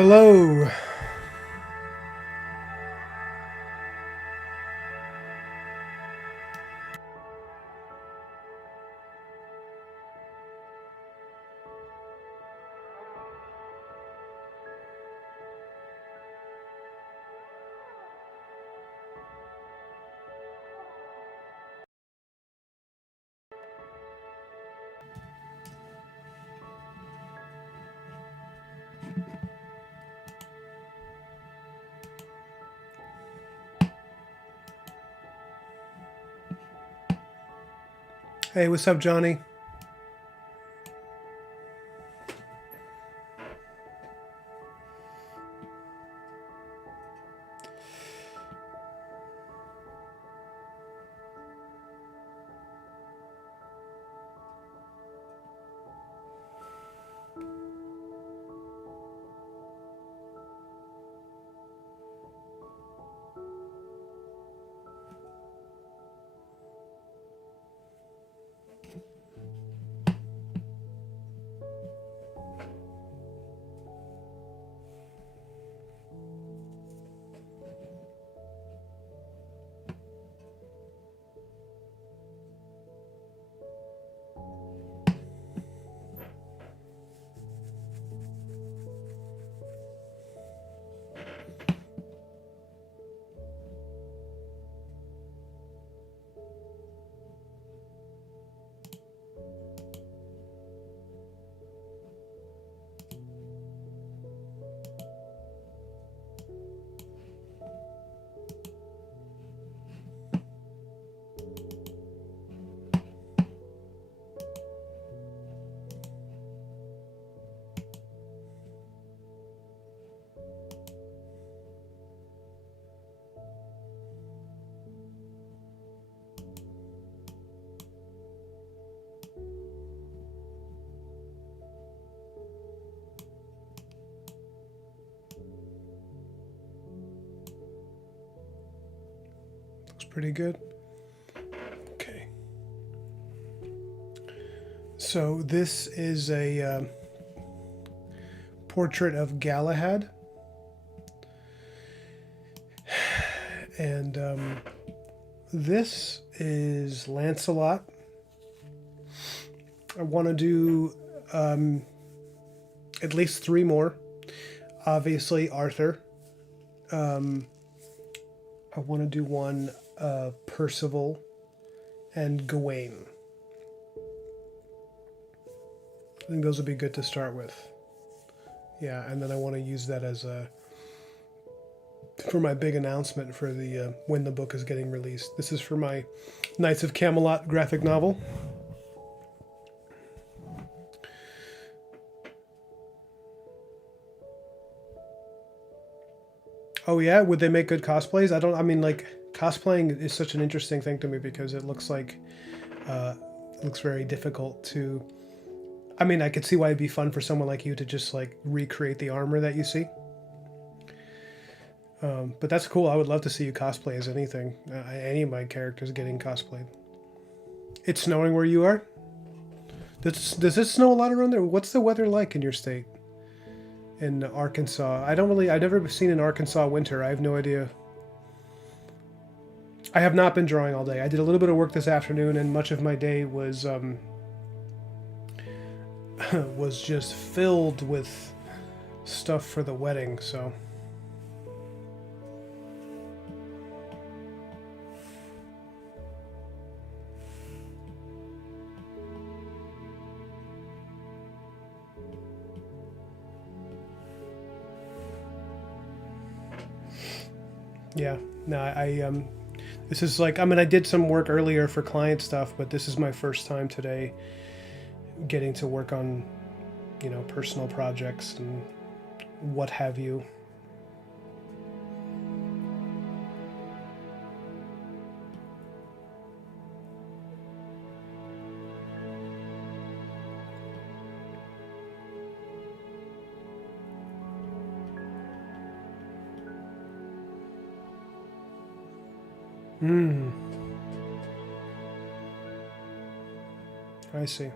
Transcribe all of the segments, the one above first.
Hello. Hey, what's up, Johnny? Looks pretty good. Okay. So this is a portrait of Galahad, and this is Lancelot. I want to do at least three more. Obviously, Arthur. I want to do one Percival and Gawain. I think those would be good to start with. Yeah, and then I want to use that as a for my big announcement for the when the book is getting released. This is for my Knights of Camelot graphic novel. Oh yeah, would they make good cosplays? I mean, like, cosplaying is such an interesting thing to me because it looks like it looks very difficult to. I mean, I could see why it'd be fun for someone like you to just like recreate the armor that you see. But that's cool. I would love to see you cosplay as anything. Any of my characters getting cosplayed. It's snowing where you are? Does it snow a lot around there? What's the weather like in your state? In Arkansas? I've never seen an Arkansas winter. I have no idea. I have not been drawing all day. I did a little bit of work this afternoon, and much of my day was was just filled with stuff for the wedding. So yeah, no, this is like, I mean, I did some work earlier for client stuff, but this is my first time today getting to work on, personal projects and what have you. Hmm. I see.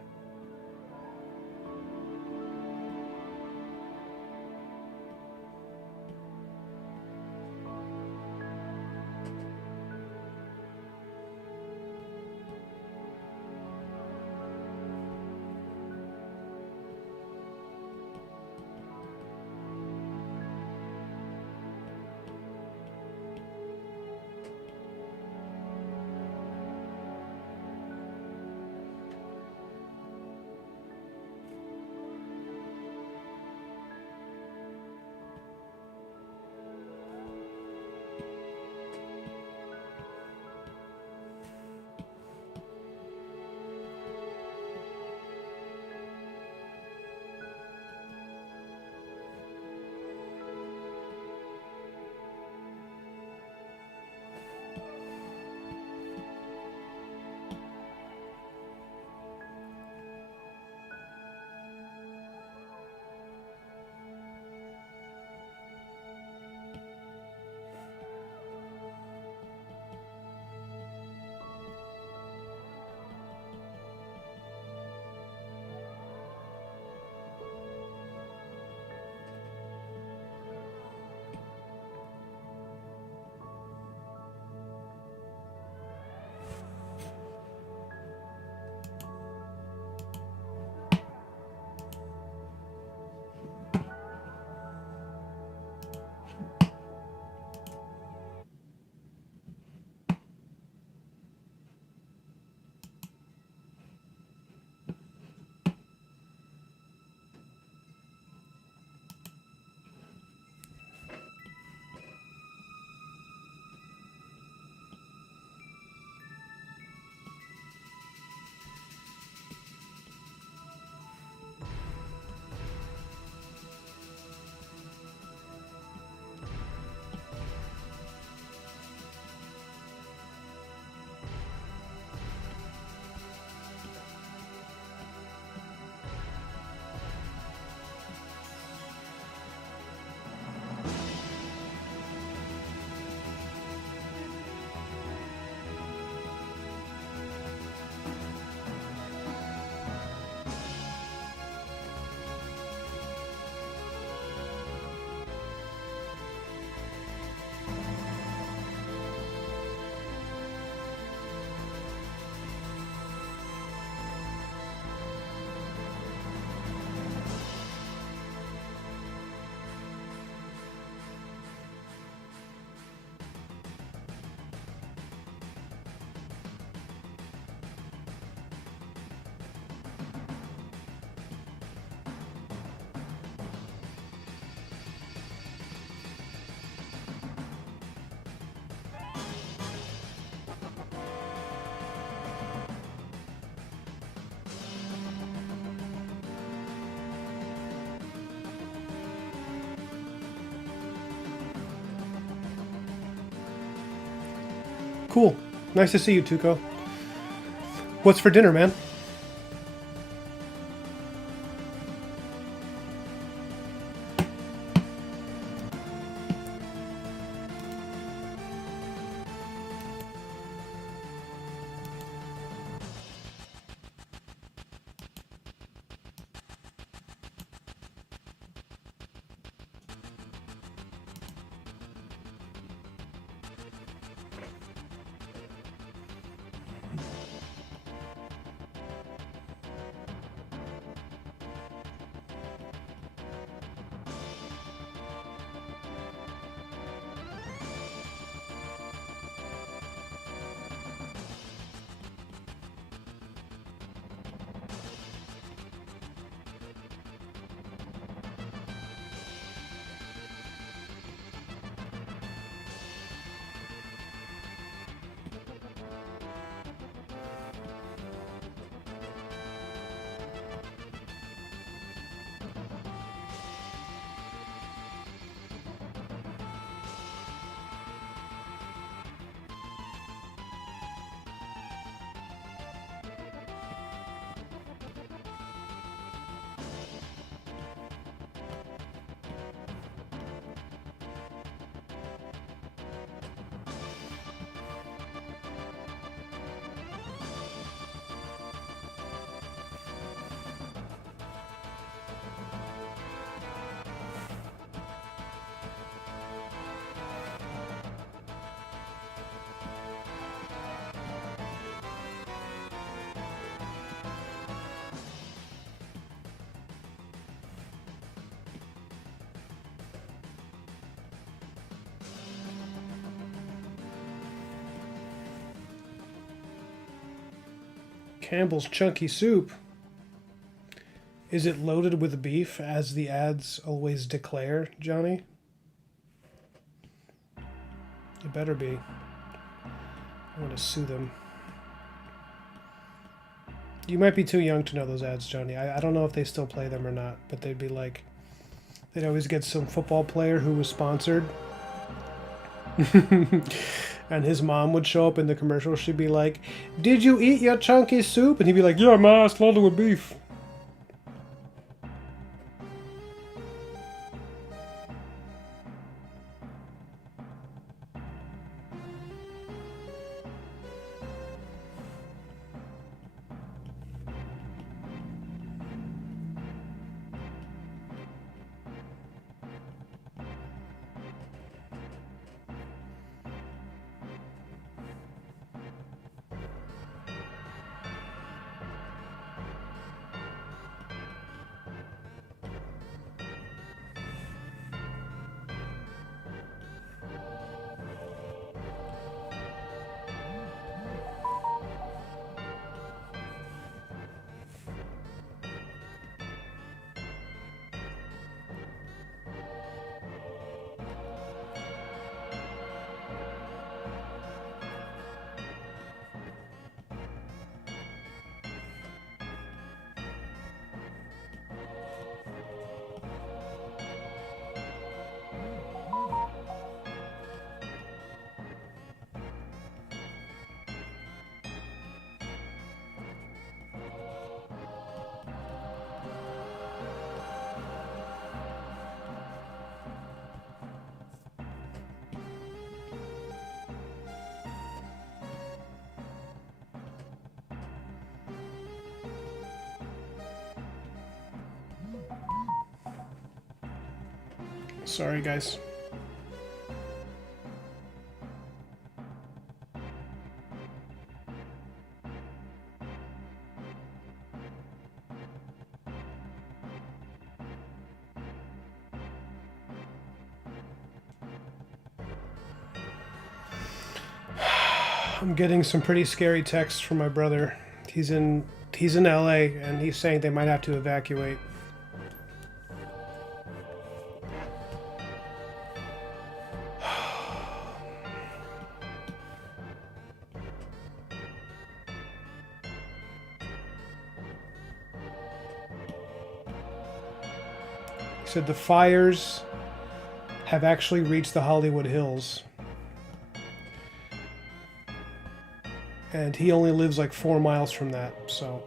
Cool. Nice to see you, Tuco. What's for dinner, man? Campbell's Chunky Soup. Is it loaded with beef, as the ads always declare, Johnny? It better be. I want to sue them. You might be too young to know those ads, Johnny. I don't know if they still play them or not, but they'd be like... They'd always get some football player who was sponsored. And his mom would show up in the commercial. She'd be like, "Did you eat your chunky soup?" And he'd be like, "Yeah, ma, it's loaded with beef." Sorry, guys. I'm getting some pretty scary texts from my brother. He's in LA and he's saying they might have to evacuate. He said the fires have actually reached the Hollywood Hills. And he only lives like 4 miles from that, so.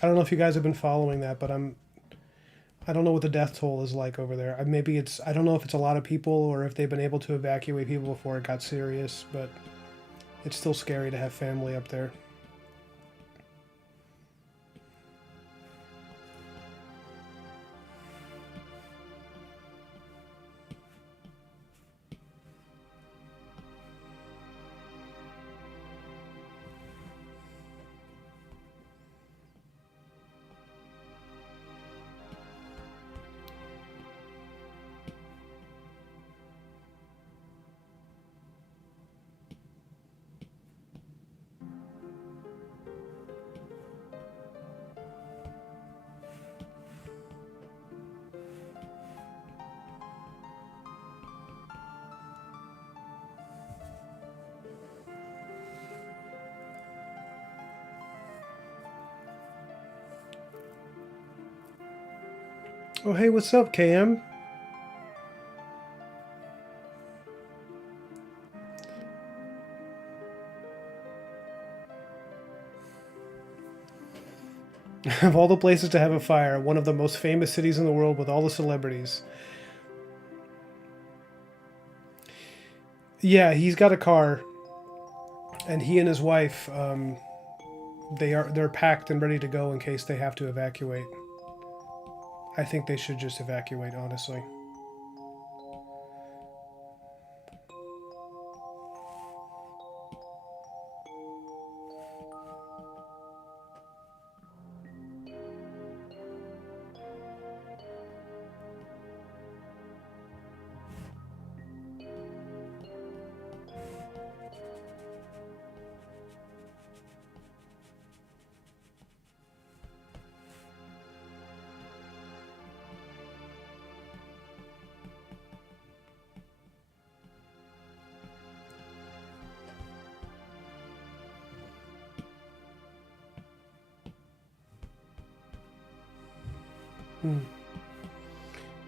I don't know if you guys have been following that, but I don't know what the death toll is like over there. Maybe it's, I don't know if it's a lot of people or if they've been able to evacuate people before it got serious, but it's still scary to have family up there. Oh, hey, what's up, KM? Of all the places to have a fire, one of the most famous cities in the world with all the celebrities. Yeah, he's got a car, and he and his wife, they're packed and ready to go in case they have to evacuate. I think they should just evacuate, honestly.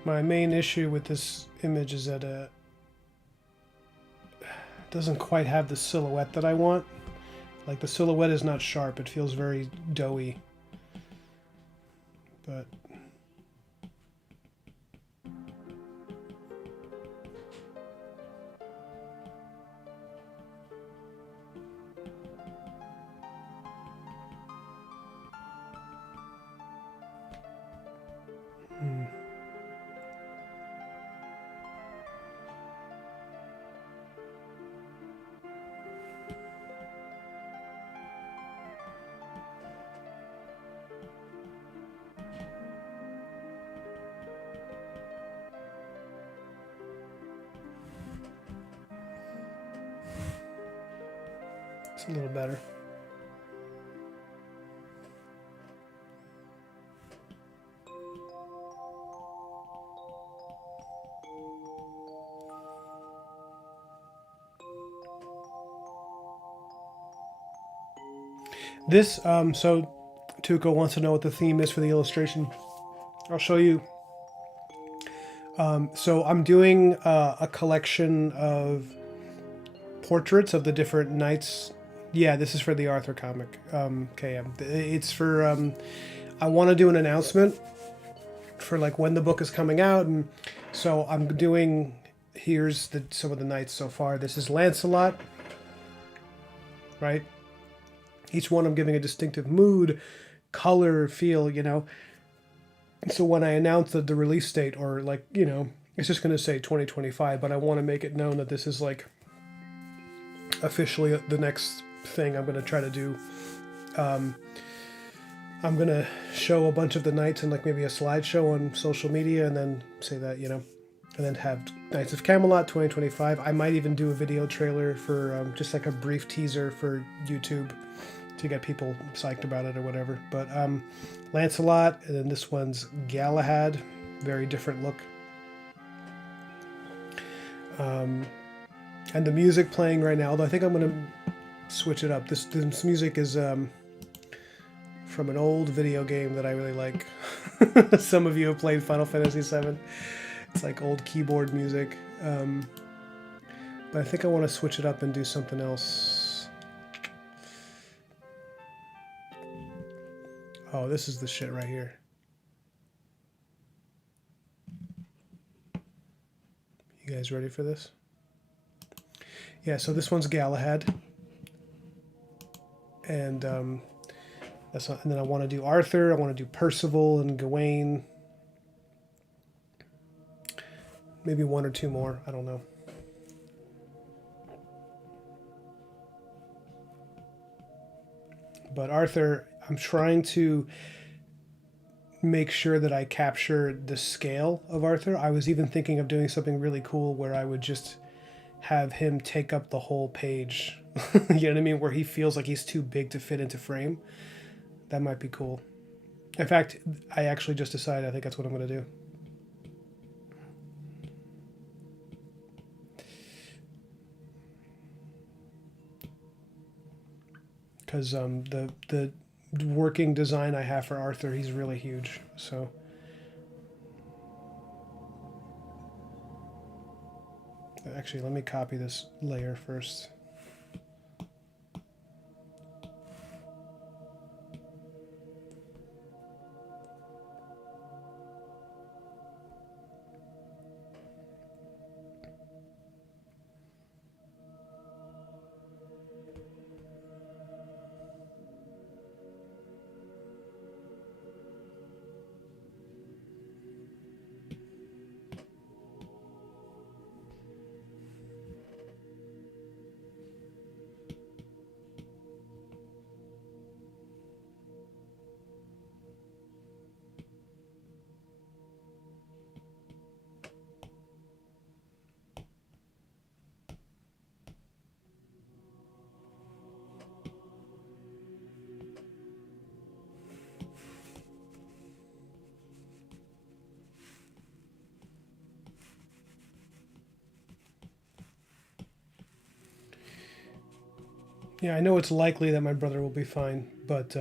My main issue with this image is that it doesn't quite have the silhouette that I want. Like, the silhouette is not sharp. It feels very doughy. But it's a little better. This, so Tuco wants to know what the theme is for the illustration. I'll show you. So I'm doing a collection of portraits of the different knights. Yeah, this is for the Arthur comic, KM. It's for, I want to do an announcement for like when the book is coming out, and so I'm doing, here's some of the knights so far. This is Lancelot, right? Each one I'm giving a distinctive mood, color, feel, you know. So when I announce the release date, or like, you know, it's just going to say 2025, but I want to make it known that this is like officially the next thing I'm going to try to do. I'm going to show a bunch of the knights in like maybe a slideshow on social media, and then say that, you know, and then have Knights of Camelot 2025. I might even do a video trailer for just like a brief teaser for YouTube to get people psyched about it or whatever. But Lancelot, and then this one's Galahad, very different look. And the music playing right now, although I think I'm going to switch it up. This music is from an old video game that I really like. Some of you have played Final Fantasy VII. It's like old keyboard music. But I think I want to switch it up and do something else. Oh, this is the shit right here. You guys ready for this? Yeah, so this one's Galahad. And that's not, and then I want to do Arthur, I want to do Percival and Gawain. Maybe one or two more, I don't know. But Arthur, I'm trying to make sure that I capture the scale of Arthur. I was even thinking of doing something really cool where I would just have him take up the whole page. You know what I mean? Where he feels like he's too big to fit into frame. That might be cool. In fact, I actually just decided I think that's what I'm going to do. Because the working design I have for Arthur, he's really huge. So actually, let me copy this layer first. Yeah, I know it's likely that my brother will be fine, but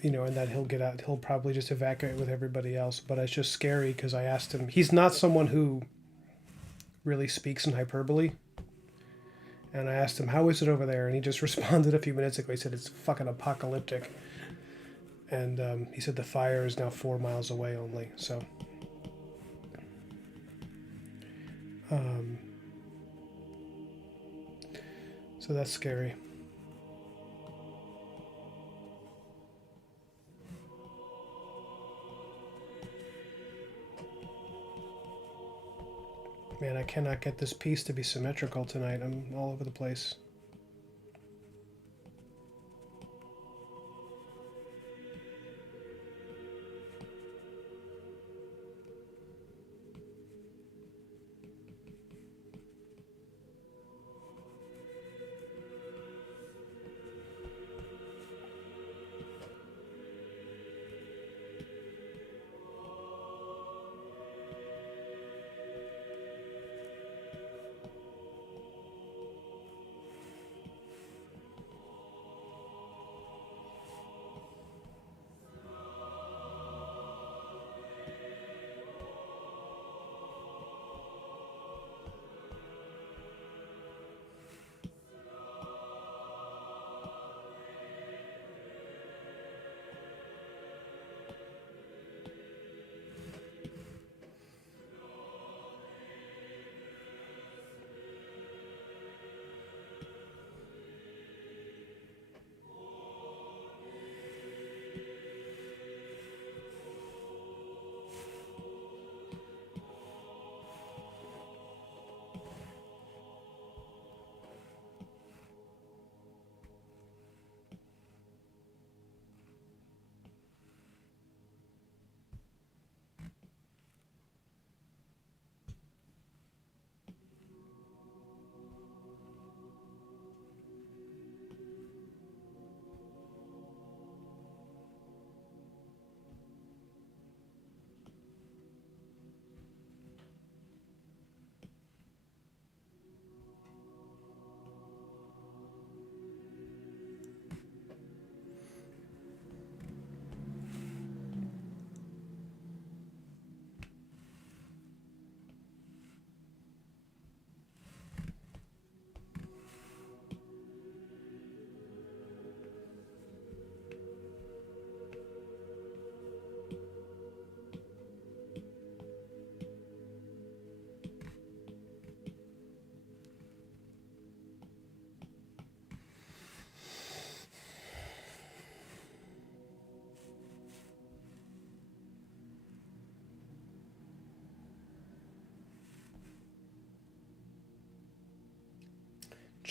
you know, and that he'll get out. He'll probably just evacuate with everybody else. But it's just scary because I asked him. He's not someone who really speaks in hyperbole. And I asked him, "How is it over there?" And he just responded a few minutes ago. He said it's fucking apocalyptic. And he said the fire is now 4 miles away only. So. So that's scary. Man, I cannot get this piece to be symmetrical tonight. I'm all over the place.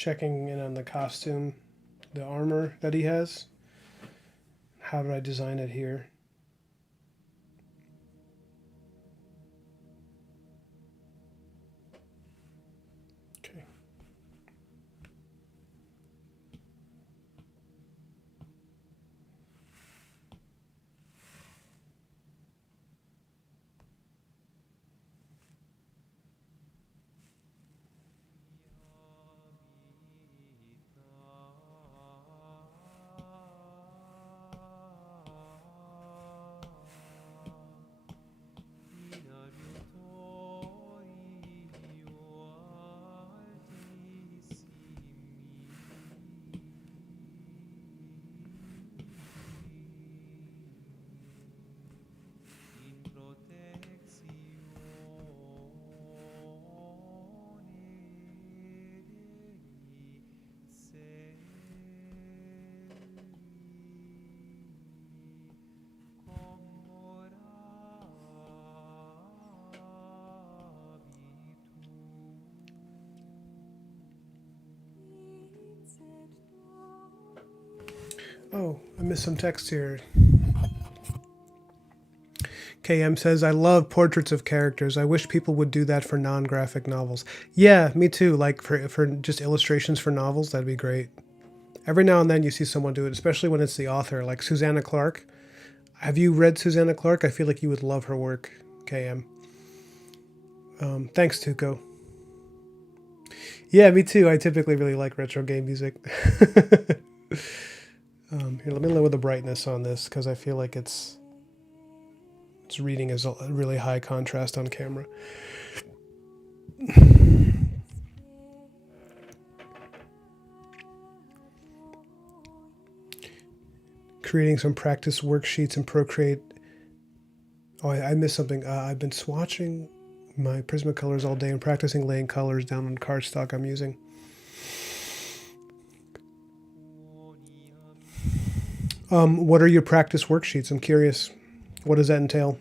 checking in on the costume, the armor that he has. How did I design it here? Okay. Oh, I missed some text here. KM says, I love portraits of characters. I wish people would do that for non-graphic novels. Yeah, me too. Like for just illustrations for novels, that'd be great. Every now and then you see someone do it, especially when it's the author, like Susanna Clarke. Have you read Susanna Clarke? I feel like you would love her work, KM. Thanks, Tuco. Yeah, me too. I typically really like retro game music. Here, let me lower the brightness on this because I feel like its reading is a really high contrast on camera. Creating some practice worksheets in Procreate. Oh, I missed something. I've been swatching my Prismacolors all day and practicing laying colors down on cardstock I'm using. What are your practice worksheets? I'm curious. What does that entail?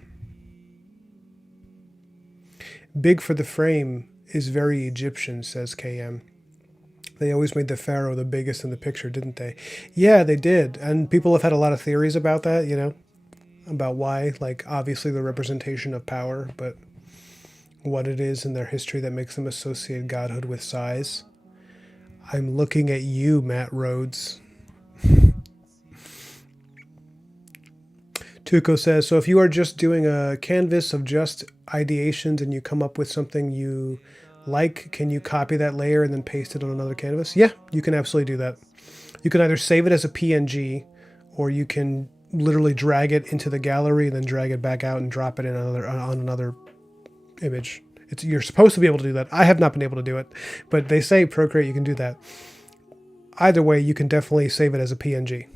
Big for the frame is very Egyptian, says KM. They always made the pharaoh the biggest in the picture, didn't they? Yeah, they did. And people have had a lot of theories about that, you know, about why. Like, obviously, the representation of power, but what it is in their history that makes them associate godhood with size. I'm looking at you, Matt Rhodes. Tuco says, so if you are just doing a canvas of just ideations and you come up with something you like, can you copy that layer and then paste it on another canvas? Yeah, you can absolutely do that. You can either save it as a PNG or you can literally drag it into the gallery and then drag it back out and drop it in on another image. You're supposed to be able to do that. I have not been able to do it, but they say Procreate you can do that. Either way, you can definitely save it as a PNG.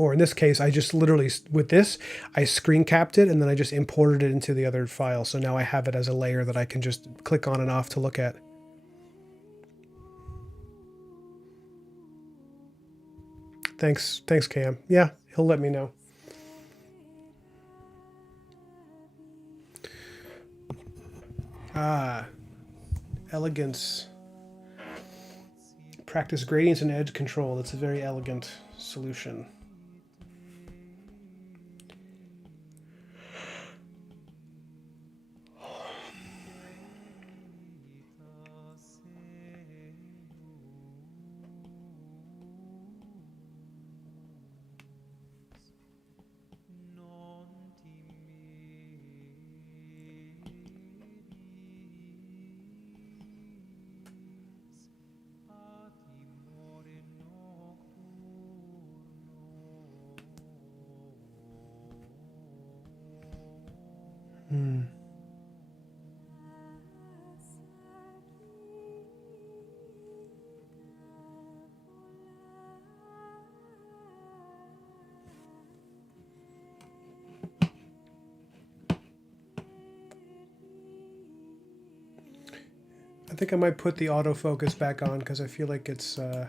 Or in this case, I just literally, with this, I screen capped it and then I just imported it into the other file. So now I have it as a layer that I can just click on and off to look at. Thanks, Cam. Yeah, he'll let me know. Elegance. Practice gradients and edge control. That's a very elegant solution. I think I might put the autofocus back on because I feel like it's yeah,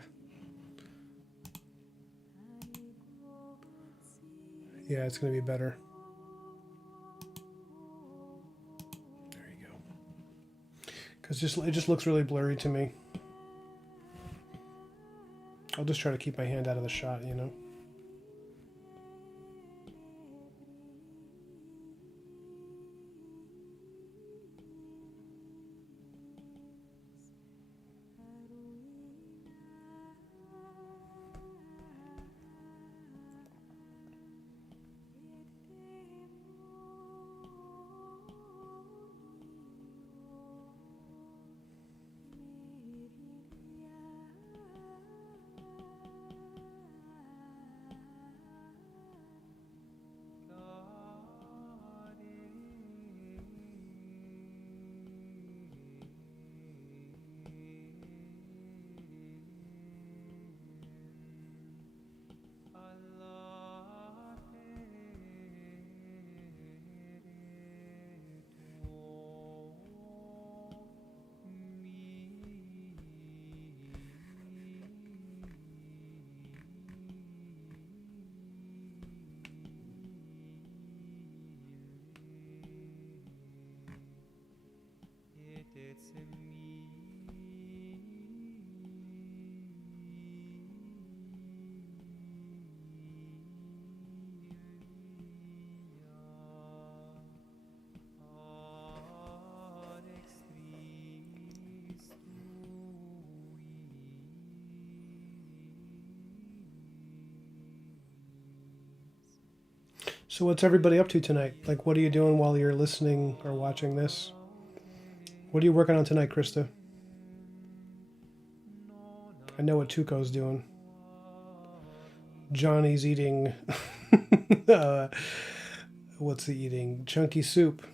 it's going to be better. There you go. Because it just looks really blurry to me. I'll just try to keep my hand out of the shot, you know? So what's everybody up to tonight? Like, what are you doing while you're listening or watching this? What are you working on tonight, Krista? I know what Tuco's doing. Johnny's eating... what's he eating? Chunky soup.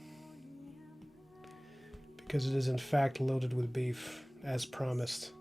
Because it is in fact loaded with beef, as promised.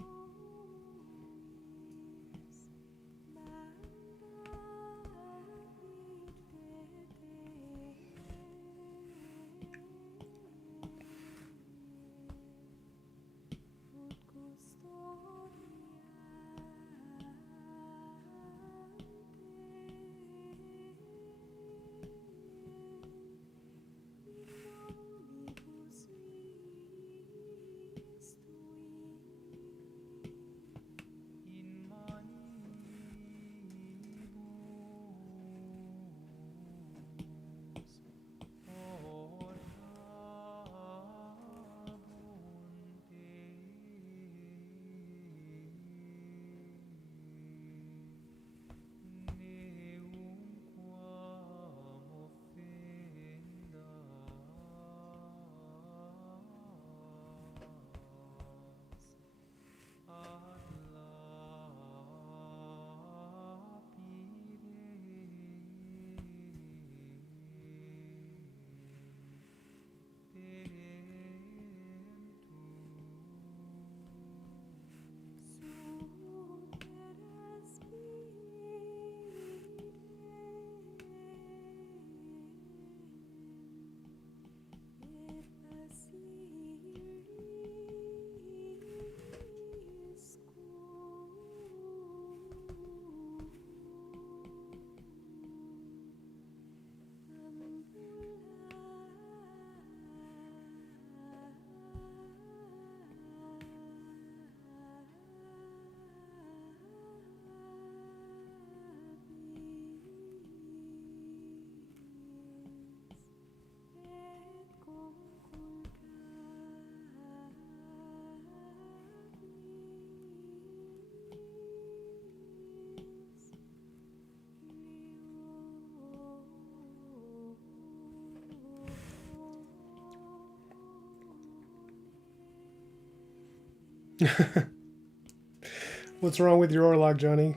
What's wrong with your Orlog, Johnny?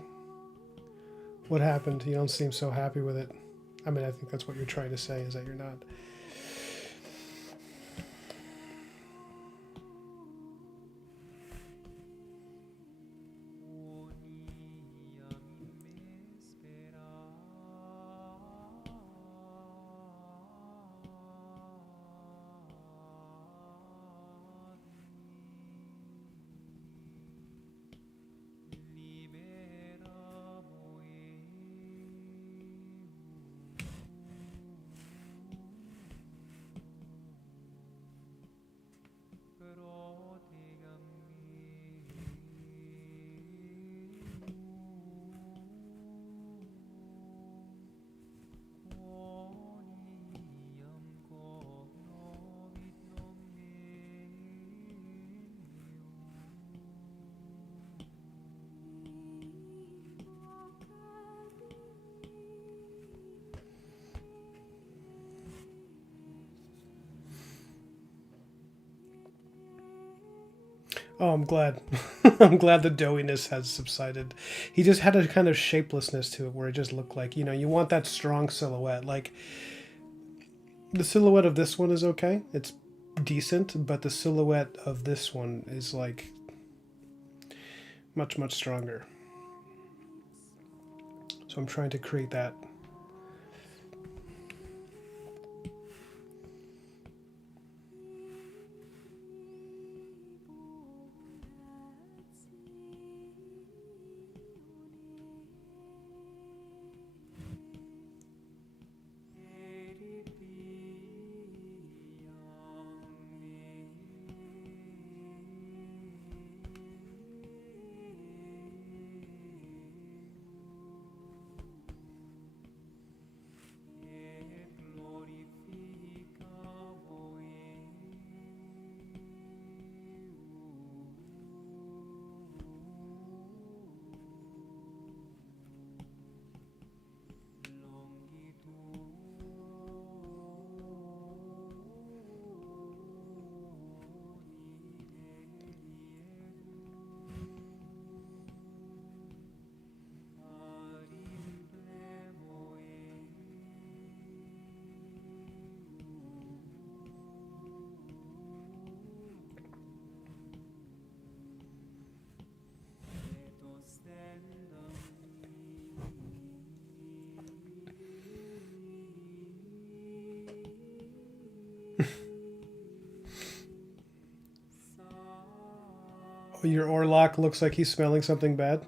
What happened? You don't seem so happy with it. I mean, I think that's what you're trying to say, is that you're not. Oh, I'm glad. I'm glad the doughiness has subsided. He just had a kind of shapelessness to it where it just looked like, you want that strong silhouette. Like, the silhouette of this one is okay. It's decent, but the silhouette of this one is like much, much stronger. So I'm trying to create that. Oh, your Orlock looks like he's smelling something bad.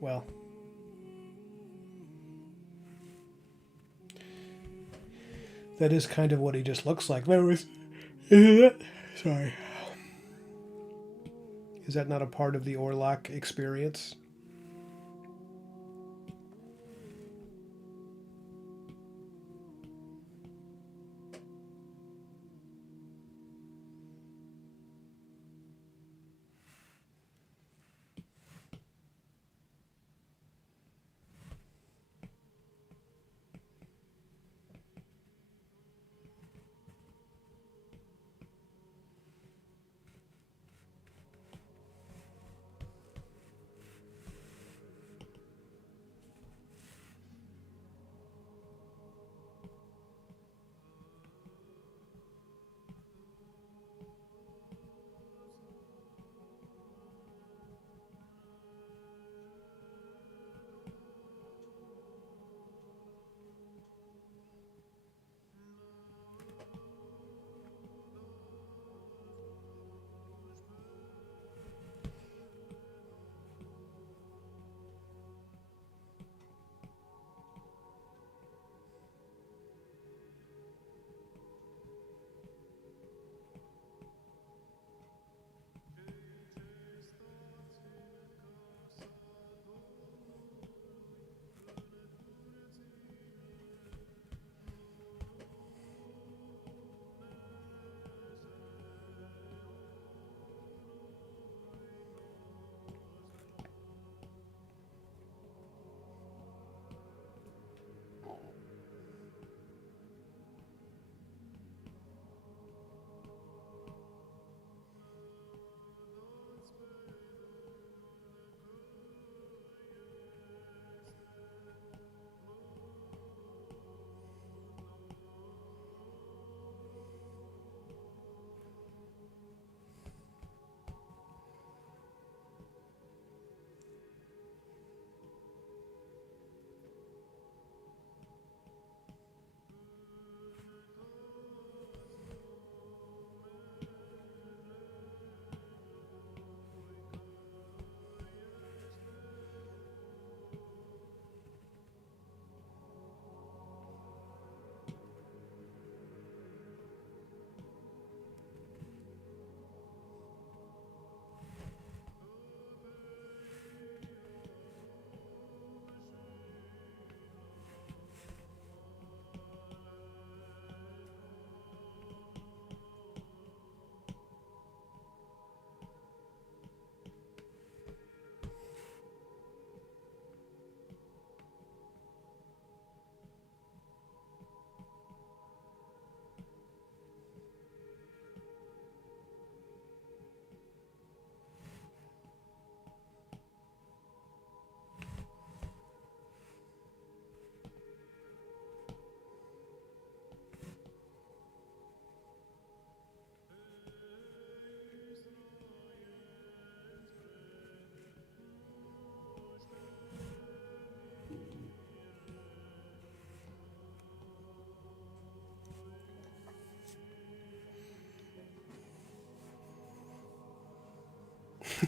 Well, that is kind of what he just looks like. Isn't it? Sorry. Is that not a part of the Orlock experience?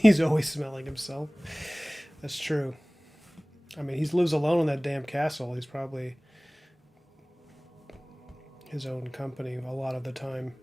He's always smelling himself. That's true. I mean, he lives alone in that damn castle. He's probably his own company a lot of the time.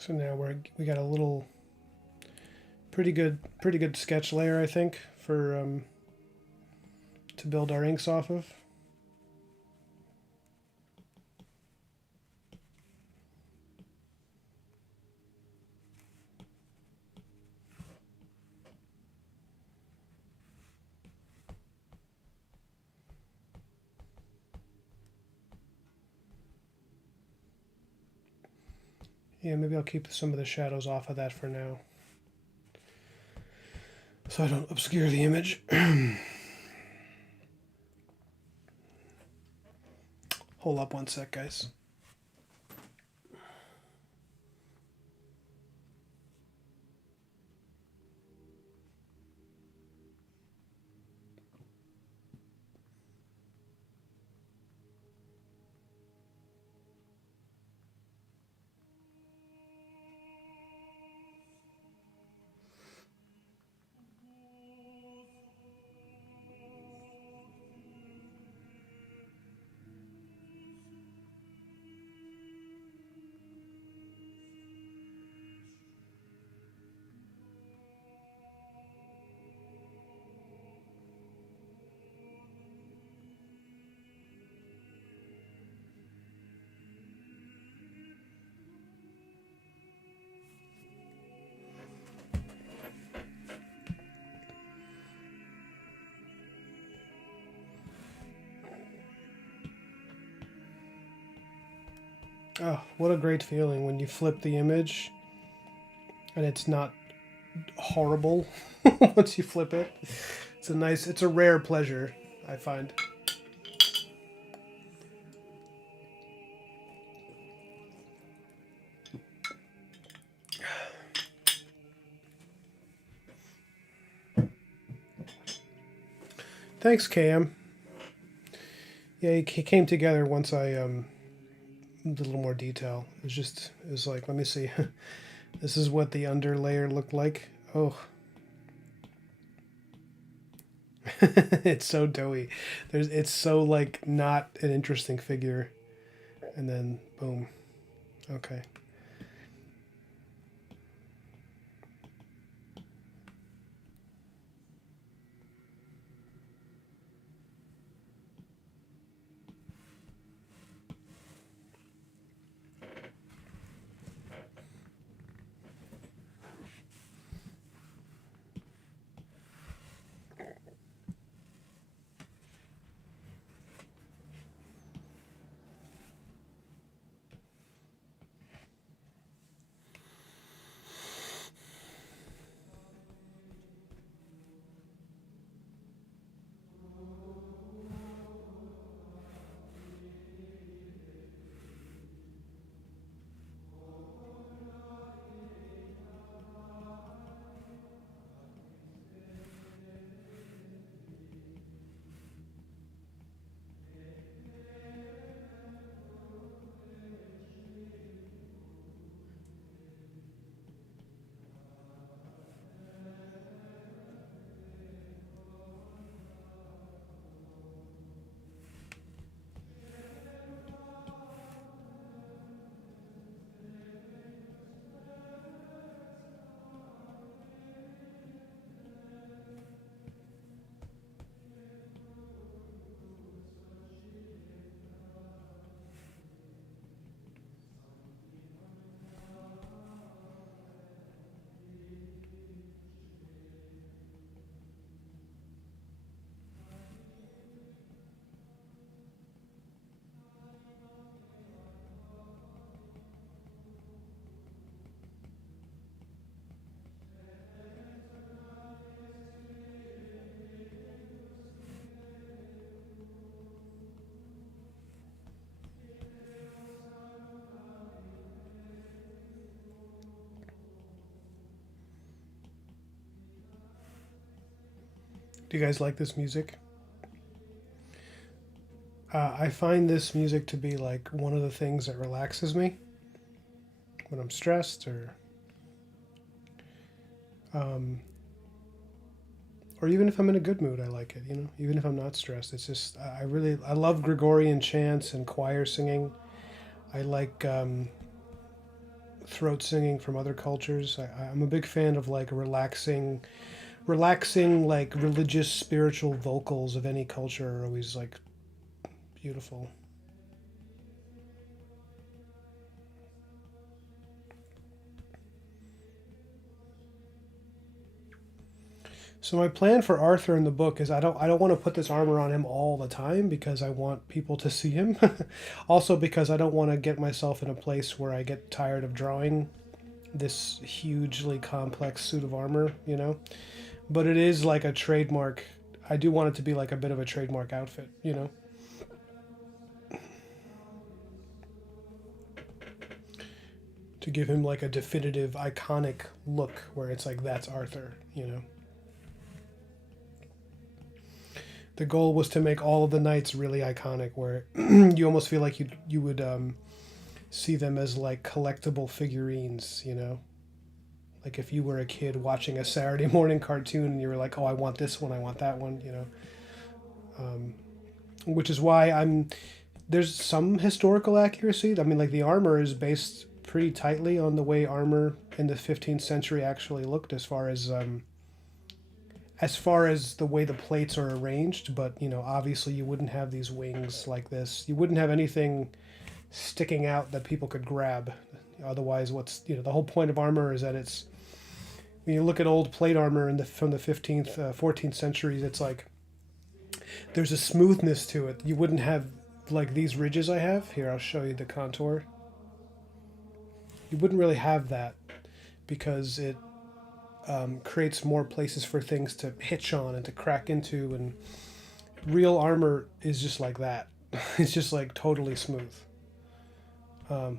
So now we got a little pretty good sketch layer, I think, for to build our inks off of. Yeah, maybe I'll keep some of the shadows off of that for now, so I don't obscure the image. Hold up one sec, guys. Oh, what a great feeling when you flip the image and it's not horrible once you flip it. It's a rare pleasure, I find. Thanks, Cam. Yeah, he came together once I did a little more detail. It was like, let me see. This is what the under layer looked like. Oh, it's so doughy. It's so like not an interesting figure, and then boom. Okay. Do you guys like this music? I find this music to be like one of the things that relaxes me when I'm stressed um, or even if I'm in a good mood. I like it. You know, even if I'm not stressed, it's just I love Gregorian chants and choir singing. I like throat singing from other cultures. I'm a big fan of like relaxing like religious spiritual vocals of any culture are always like beautiful. So my plan for Arthur in the book is I don't want to put this armor on him all the time because I want people to see him. Also because I don't want to get myself in a place where I get tired of drawing this hugely complex suit of armor, you know. But it is like a trademark. I do want it to be like a bit of a trademark outfit, you know, to give him like a definitive iconic look where it's like that's Arthur, you know. The goal was to make all of the knights really iconic, where you almost feel like you would see them as like collectible figurines, you know. Like if you were a kid watching a Saturday morning cartoon and you were like, oh, I want this one, I want that one, you know. Which is why there's some historical accuracy. I mean, like the armor is based pretty tightly on the way armor in the 15th century actually looked, as far as the way the plates are arranged. But you know, obviously, you wouldn't have these wings like this. You wouldn't have anything sticking out that people could grab. Otherwise, the whole point of armor is that it's when you look at old plate armor from the 15th, 14th centuries, it's like there's a smoothness to it. You wouldn't have like these ridges I have here. I'll show you the contour. You wouldn't really have that because it creates more places for things to hitch on and to crack into, and real armor is just like that. It's just like totally smooth.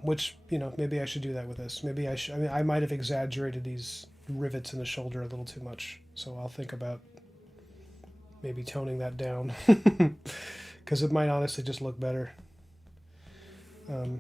Which, maybe I should do that with this. Maybe I should. I mean, I might have exaggerated these rivets in the shoulder a little too much. So I'll think about maybe toning that down because it might honestly just look better. Um,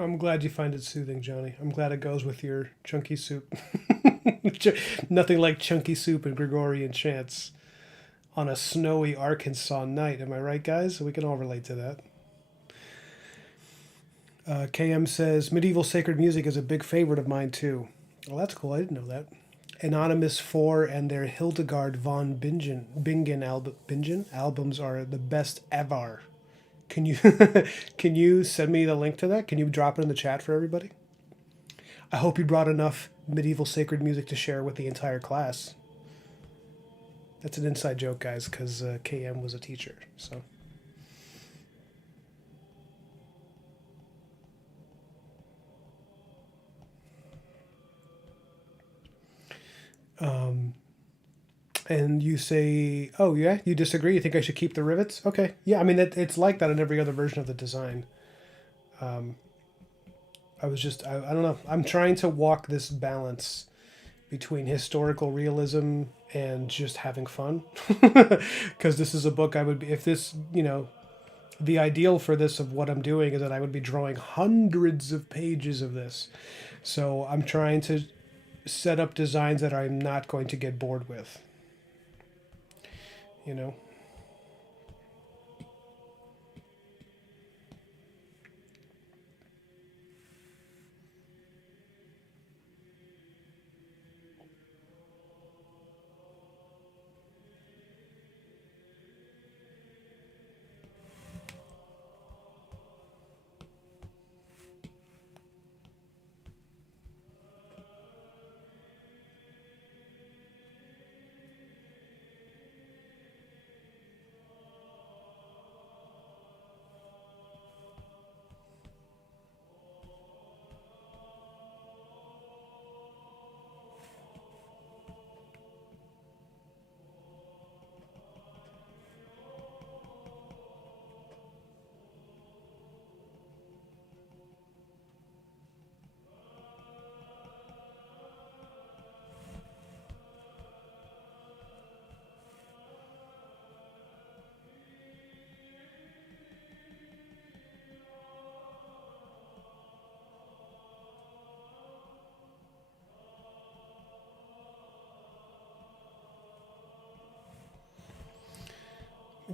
I'm glad you find it soothing, Johnny. I'm glad it goes with your chunky soup. Nothing like chunky soup and Gregorian chants on a snowy Arkansas night. Am I right, guys? We can all relate to that. KM says medieval sacred music is a big favorite of mine too. Well, that's cool. I didn't know that. Anonymous 4 and their Hildegard von Bingen albums are the best ever. Can you can you send me the link to that? Can you drop it in the chat for everybody? I hope you brought enough medieval sacred music to share with the entire class. That's an inside joke, guys, because KM was a teacher. So. And you say, oh yeah, you disagree? You think I should keep the rivets? Okay, yeah. I mean, it's like that in every other version of the design. I don't know. I'm trying to walk this balance between historical realism and just having fun, because this is a book I would be if this the ideal for this of what I'm doing is that I would be drawing hundreds of pages of this. So I'm trying to set up designs that I'm not going to get bored with. You know.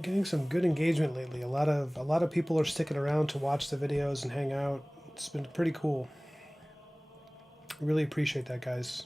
Getting some good engagement lately. A lot of people are sticking around to watch the videos and hang out. It's been pretty cool. Really appreciate that, guys.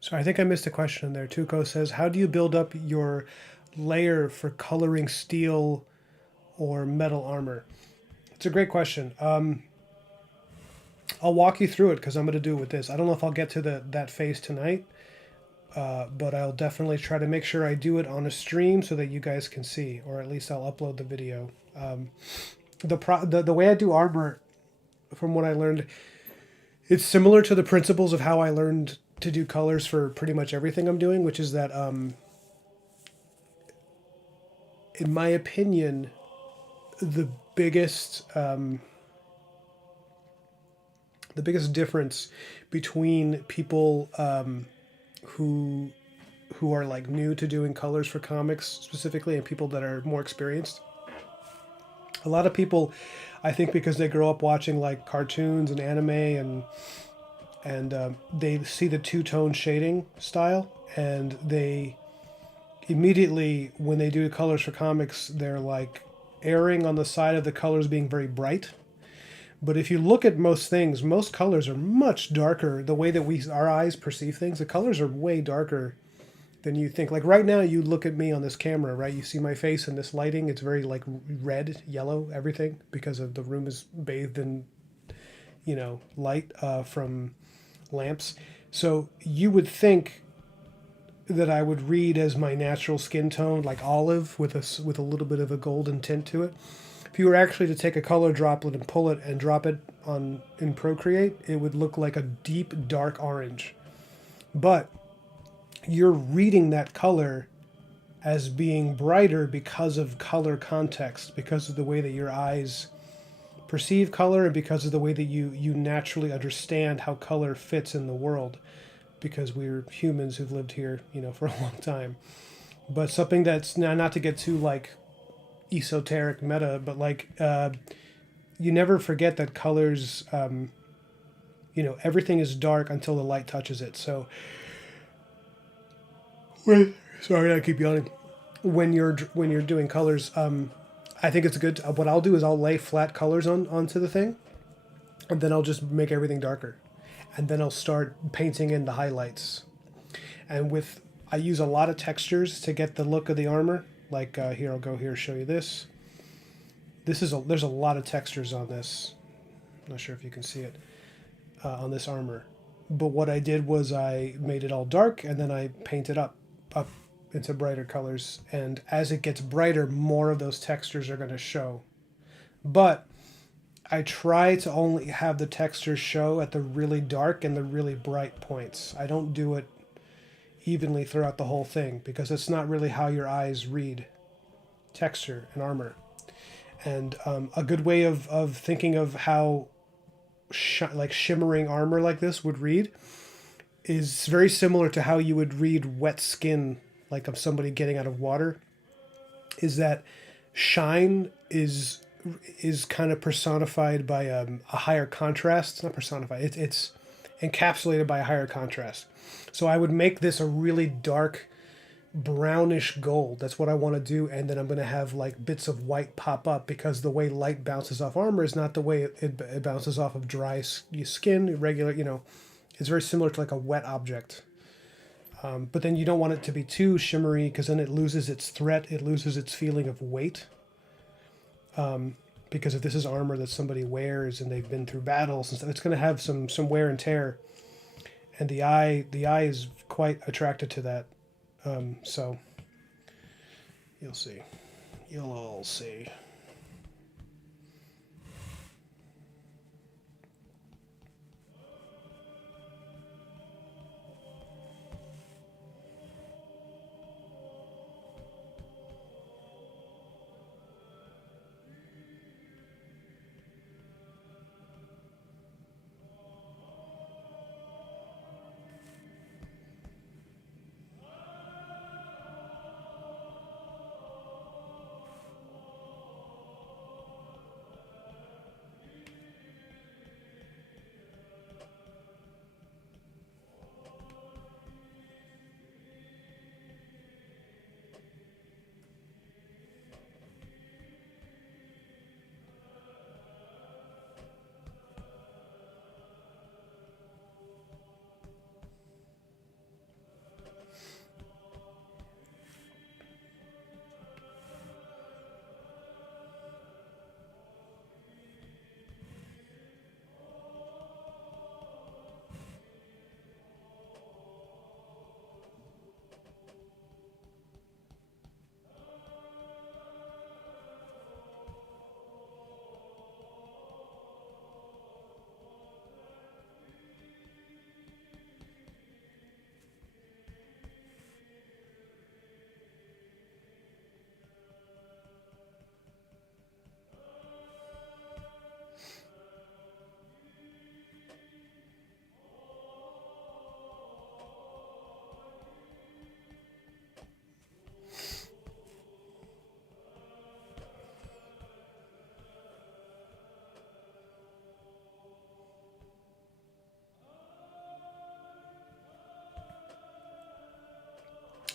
So I think I missed a question in there. Tuco says, how do you build up your layer for coloring steel or metal armor? It's a great question. I'll walk you through it because I'm going to do it with this. I don't know if I'll get to that phase tonight, but I'll definitely try to make sure I do it on a stream so that you guys can see, or at least I'll upload the video. The way I do armor, from what I learned, it's similar to the principles of how I learned to do colors for pretty much everything I'm doing, which is that, in my opinion, the biggest the biggest difference between people who are like new to doing colors for comics specifically and people that are more experienced. A lot of people, I think, because they grow up watching like cartoons and anime and they see the two-tone shading style, and they immediately, when they do colors for comics, they're like erring on the side of the colors being very bright. But if you look at most things, most colors are much darker. The way that our eyes perceive things, the colors are way darker than you think. Like right now, you look at me on this camera, right? You see my face in this lighting. It's very like red, yellow, everything, because of the room is bathed in, light from lamps. So you would think that I would read as my natural skin tone, like olive with a little bit of a golden tint to it. If you were actually to take a color droplet and pull it and drop it on in Procreate, it would look like a deep dark orange. But you're reading that color as being brighter because of color context, because of the way that your eyes perceive color, and because of the way that you naturally understand how color fits in the world, because we're humans who've lived here, for a long time. But something that's, now, not to get too like esoteric meta, but like you never forget that colors, everything is dark until the light touches it. So sorry, I keep yawning. When you're doing colors, I think it's good. What I'll do is I'll lay flat colors onto the thing, and then I'll just make everything darker, and then I'll start painting in the highlights. And I use a lot of textures to get the look of the armor. Like here, I'll go here, show you this. There's a lot of textures on this. I'm not sure if you can see it on this armor. But what I did was I made it all dark, and then I painted up into brighter colors. And as it gets brighter, more of those textures are going to show. But I try to only have the textures show at the really dark and the really bright points. I don't do it evenly throughout the whole thing, because it's not really how your eyes read texture and armor. And a good way of thinking of how like shimmering armor like this would read is very similar to how you would read wet skin, like of somebody getting out of water. Is that shine is kind of personified by a higher contrast. It's not personified. It's encapsulated by a higher contrast. So I would make this a really dark brownish gold. That's what I want to do. And then I'm going to have like bits of white pop up, because the way light bounces off armor is not the way it bounces off of dry skin, regular, it's very similar to like a wet object. But then you don't want it to be too shimmery, because then it loses its threat. It loses its feeling of weight. Because if this is armor that somebody wears and they've been through battles and stuff, it's going to have some wear and tear. And the eye is quite attracted to that. So you'll see. You'll all see.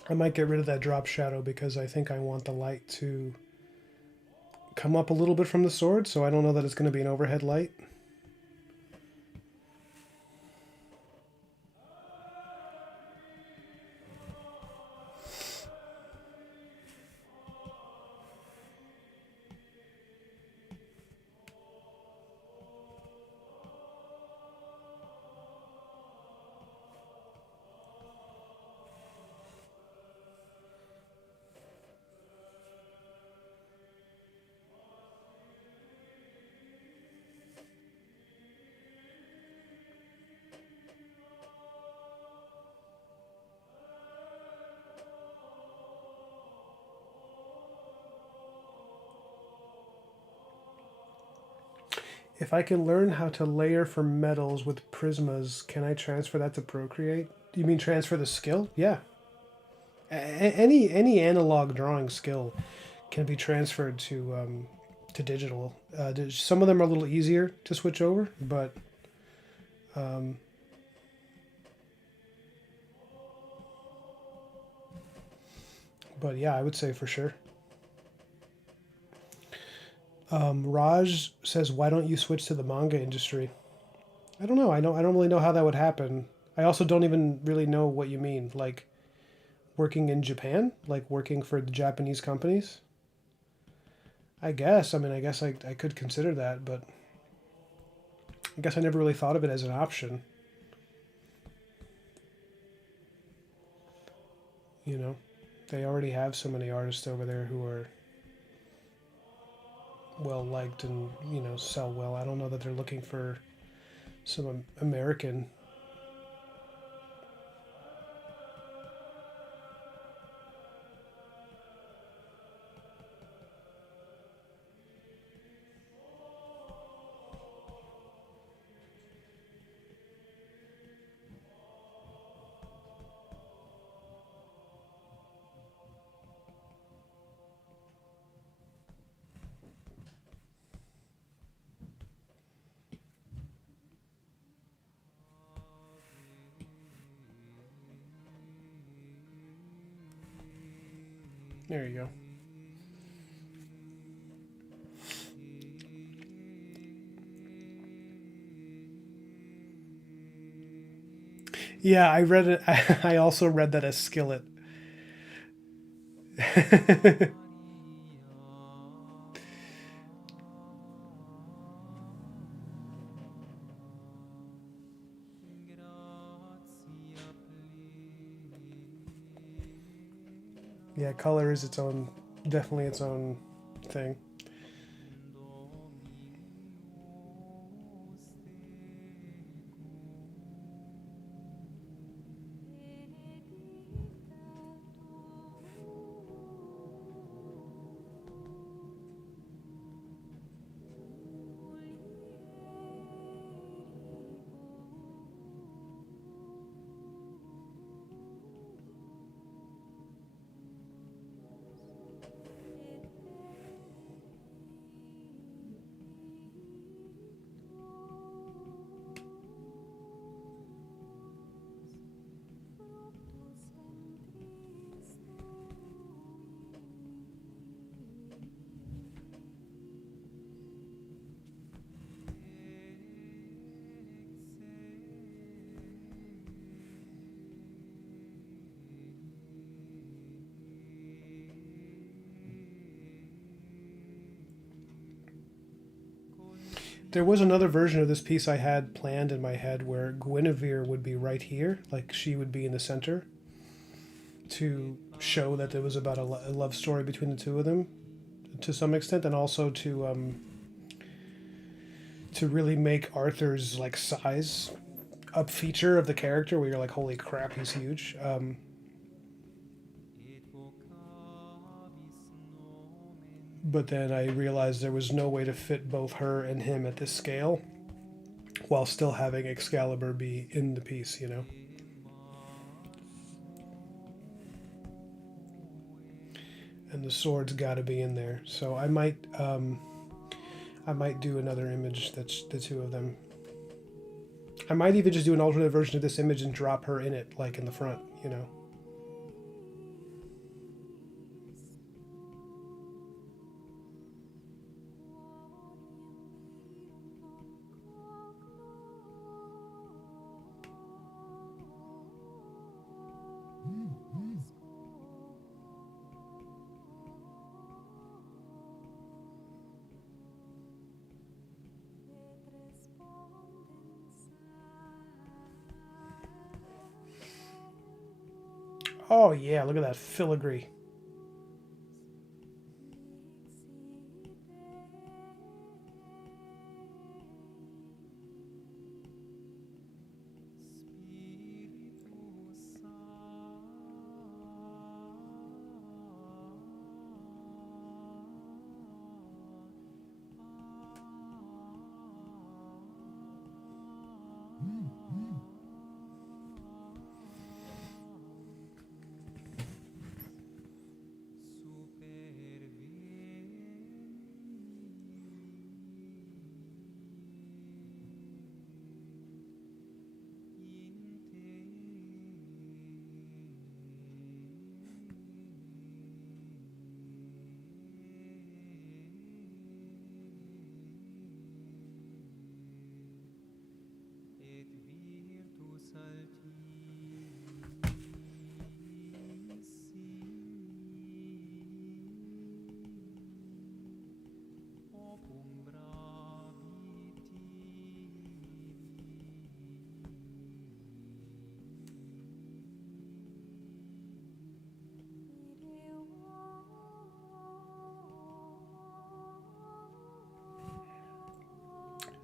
I might get rid of that drop shadow because I think I want the light to come up a little bit from the sword, so I don't know that it's going to be an overhead light. If I can learn how to layer for metals with prismas, can I transfer that to Procreate? You mean transfer the skill? Yeah. Any analog drawing skill can be transferred to digital. Some of them are a little easier to switch over, um, but yeah, I would say for sure. Raj says, "Why don't you switch to the manga industry?" I don't know. I don't really know how that would happen. I also don't even really know what you mean. Like working in Japan, like working for the Japanese companies. I guess. I mean, I guess I could consider that, but I guess I never really thought of it as an option. You know, they already have so many artists over there who are well liked and sell well. I don't know that they're looking for some American. There you go. Yeah, I read it. I also read that as skillet. Yeah, color is its own, definitely its own thing. There was another version of this piece I had planned in my head where Guinevere would be right here, like she would be in the center, to show that there was about a love story between the two of them to some extent, and also to really make Arthur's like size up feature of the character where you're like, holy crap, he's huge. But then I realized there was no way to fit both her and him at this scale while still having Excalibur be in the piece, you know? And the sword's got to be in there. So I might do another image that's the two of them. I might even just do an alternate version of this image and drop her in it, like in the front, you know? Oh yeah, look at that filigree.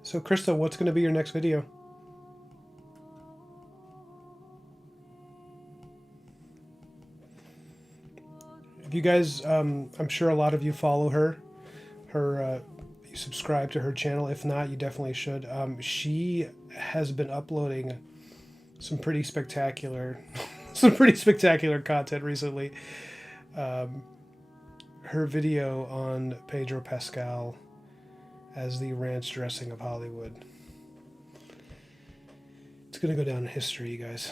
So, Krista, what's going to be your next video? If you guys, I'm sure a lot of you follow her. You subscribe to her channel. If not, you definitely should. She has been uploading some pretty spectacular, some pretty spectacular content recently. Her video on Pedro Pascal as the ranch dressing of Hollywood. It's gonna go down in history, you guys.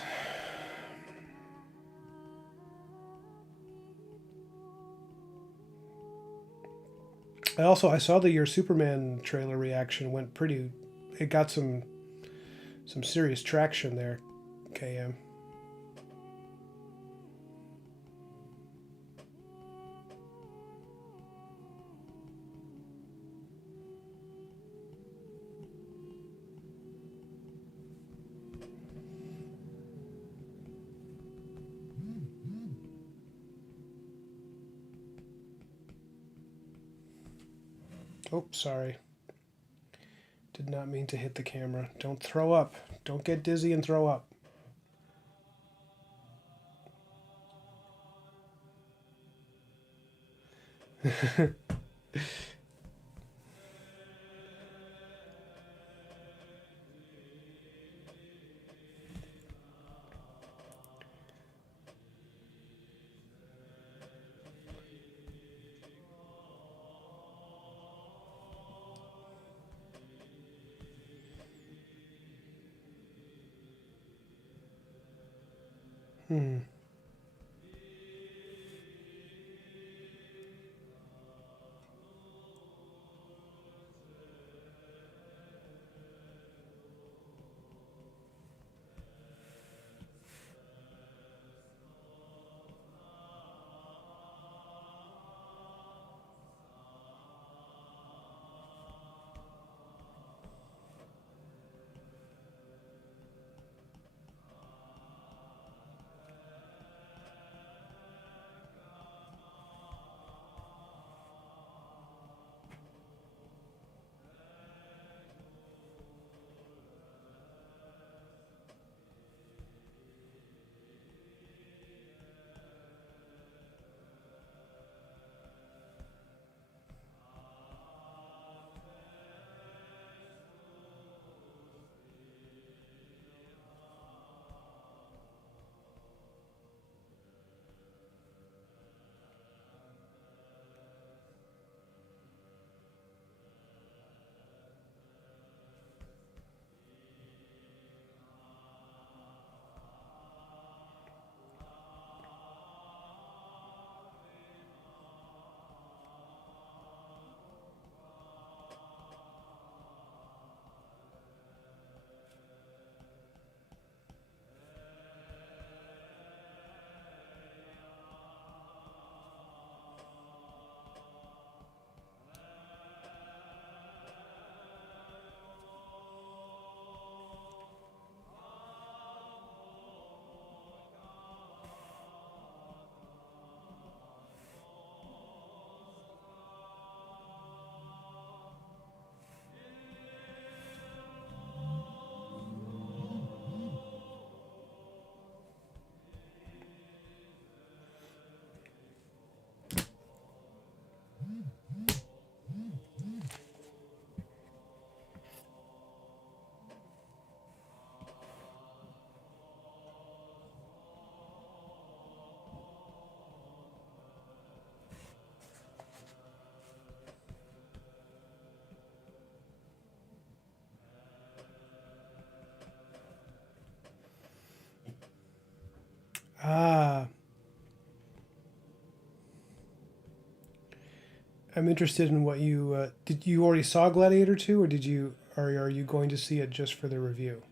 I saw that your Superman trailer reaction went pretty. It got some serious traction there, KM. Oh, sorry. Did not mean to hit the camera. Don't throw up. Don't get dizzy and throw up. Hmm. Ah, I'm interested in what you did. You already saw Gladiator 2, or did you? Or are you going to see it just for the review?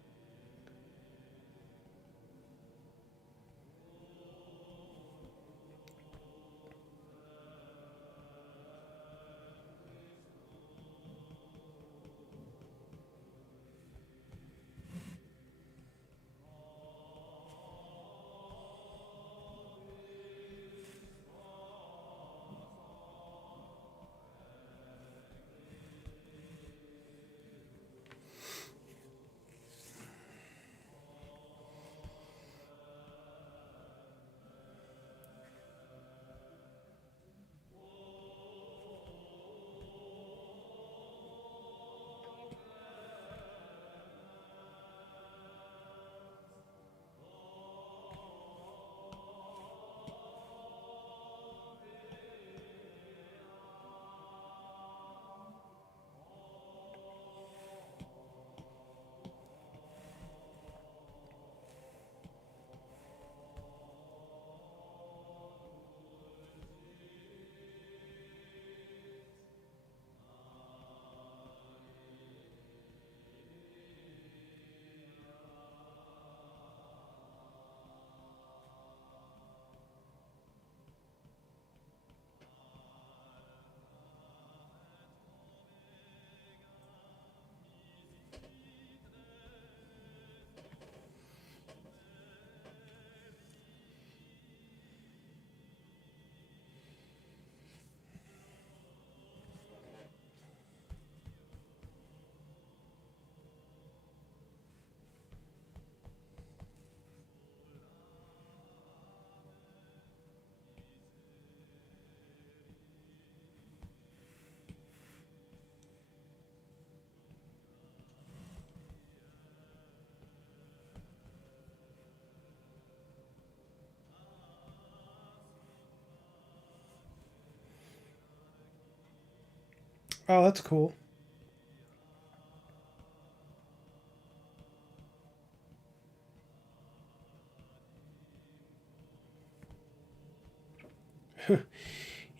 Oh, that's cool.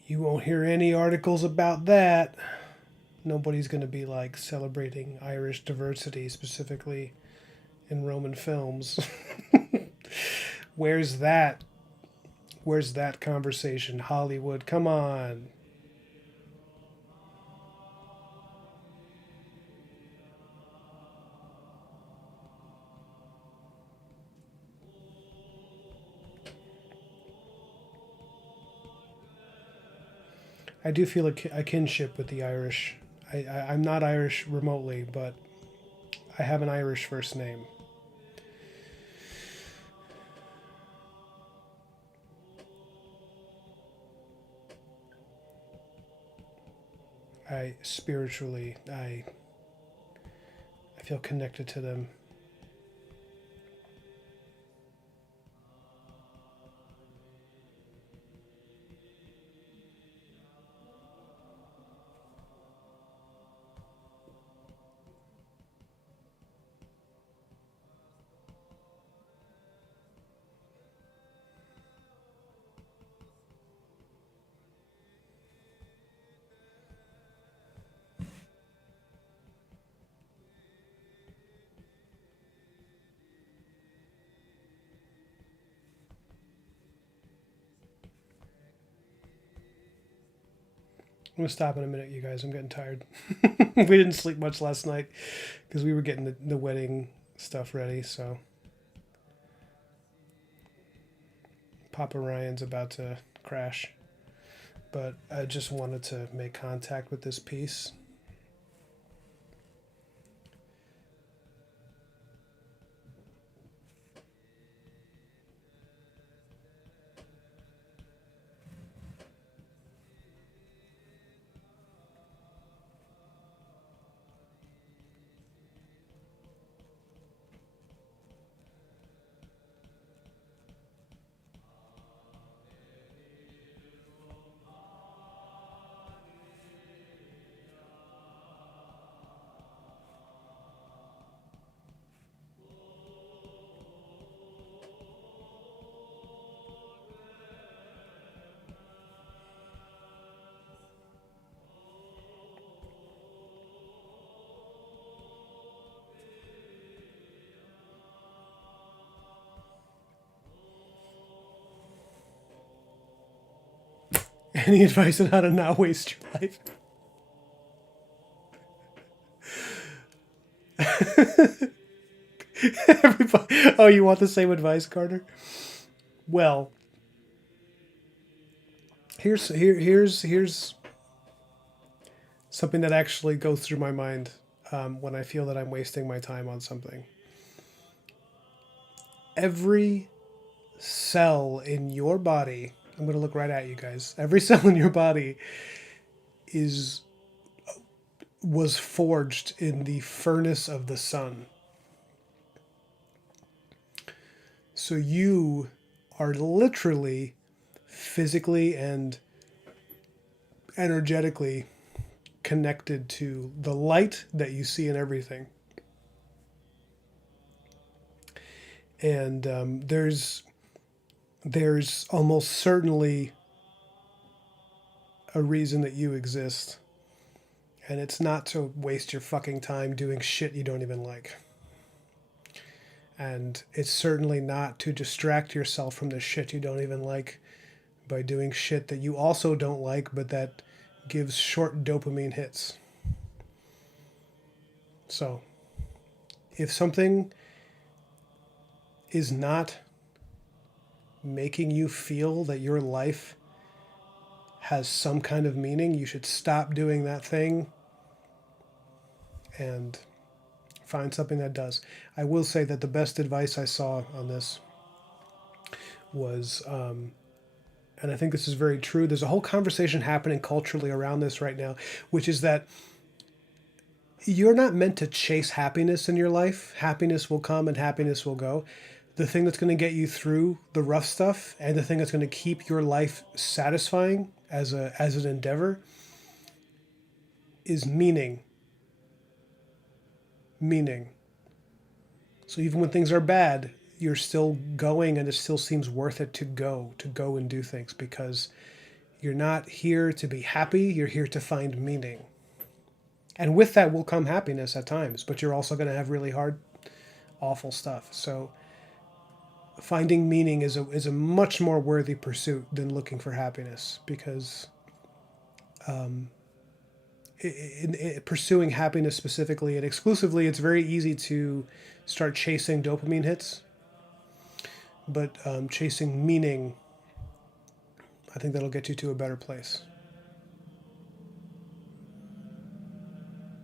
You won't hear any articles about that. Nobody's going to be like celebrating Irish diversity specifically in Roman films. Where's that? Where's that conversation? Hollywood, come on. I do feel a kinship with the Irish. I'm not Irish remotely, but I have an Irish first name. I feel connected to them. I'm gonna stop in a minute, you guys. I'm getting tired. We didn't sleep much last night because we were getting the wedding stuff ready. So Papa Ryan's about to crash, but I just wanted to make contact with this piece. Any advice on how to not waste your life? Everybody, oh, you want the same advice, Carter? Well, here's something that actually goes through my mind when I feel that I'm wasting my time on something. Every cell in your body, I'm going to look right at you guys. Every cell in your body is was forged in the furnace of the sun. So you are literally physically and energetically connected to the light that you see in everything. And there's almost certainly a reason that you exist. And it's not to waste your fucking time doing shit you don't even like. And it's certainly not to distract yourself from the shit you don't even like by doing shit that you also don't like, but that gives short dopamine hits. So, if something is not making you feel that your life has some kind of meaning, you should stop doing that thing and find something that does. I will say that the best advice I saw on this was, and I think this is very true, there's a whole conversation happening culturally around this right now, which is that you're not meant to chase happiness in your life. Happiness will come and happiness will go. The thing that's going to get you through the rough stuff and the thing that's going to keep your life satisfying as an endeavor is meaning. Meaning. So even when things are bad, you're still going and it still seems worth it to go and do things, because you're not here to be happy, you're here to find meaning. And with that will come happiness at times, but you're also going to have really hard, awful stuff. So finding meaning is a much more worthy pursuit than looking for happiness, because in pursuing happiness specifically and exclusively, it's very easy to start chasing dopamine hits. But chasing meaning, I think that'll get you to a better place.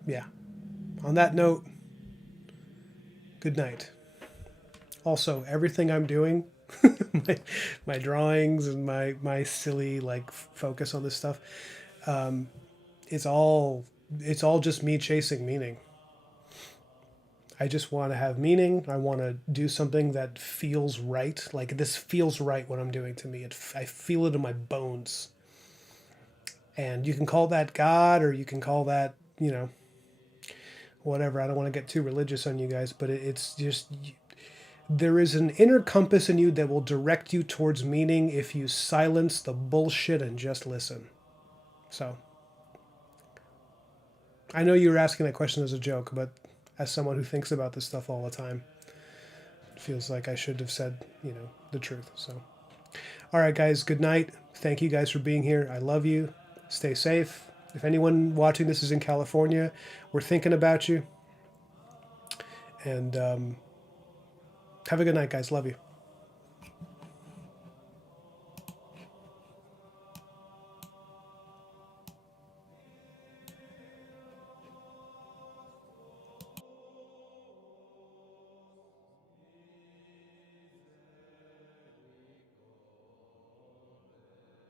Yeah. On that note, good night. Also, everything I'm doing, my drawings and my silly like focus on this stuff, it's all just me chasing meaning. I just want to have meaning. I want to do something that feels right. Like, this feels right what I'm doing to me. I feel it in my bones. And you can call that God, or you can call that, whatever. I don't want to get too religious on you guys, but it's just, there is an inner compass in you that will direct you towards meaning if you silence the bullshit and just listen. So, I know you were asking that question as a joke, but as someone who thinks about this stuff all the time, it feels like I should have said, the truth. So, all right, guys, good night. Thank you guys for being here. I love you. Stay safe. If anyone watching this is in California, we're thinking about you. And have a good night, guys. Love you.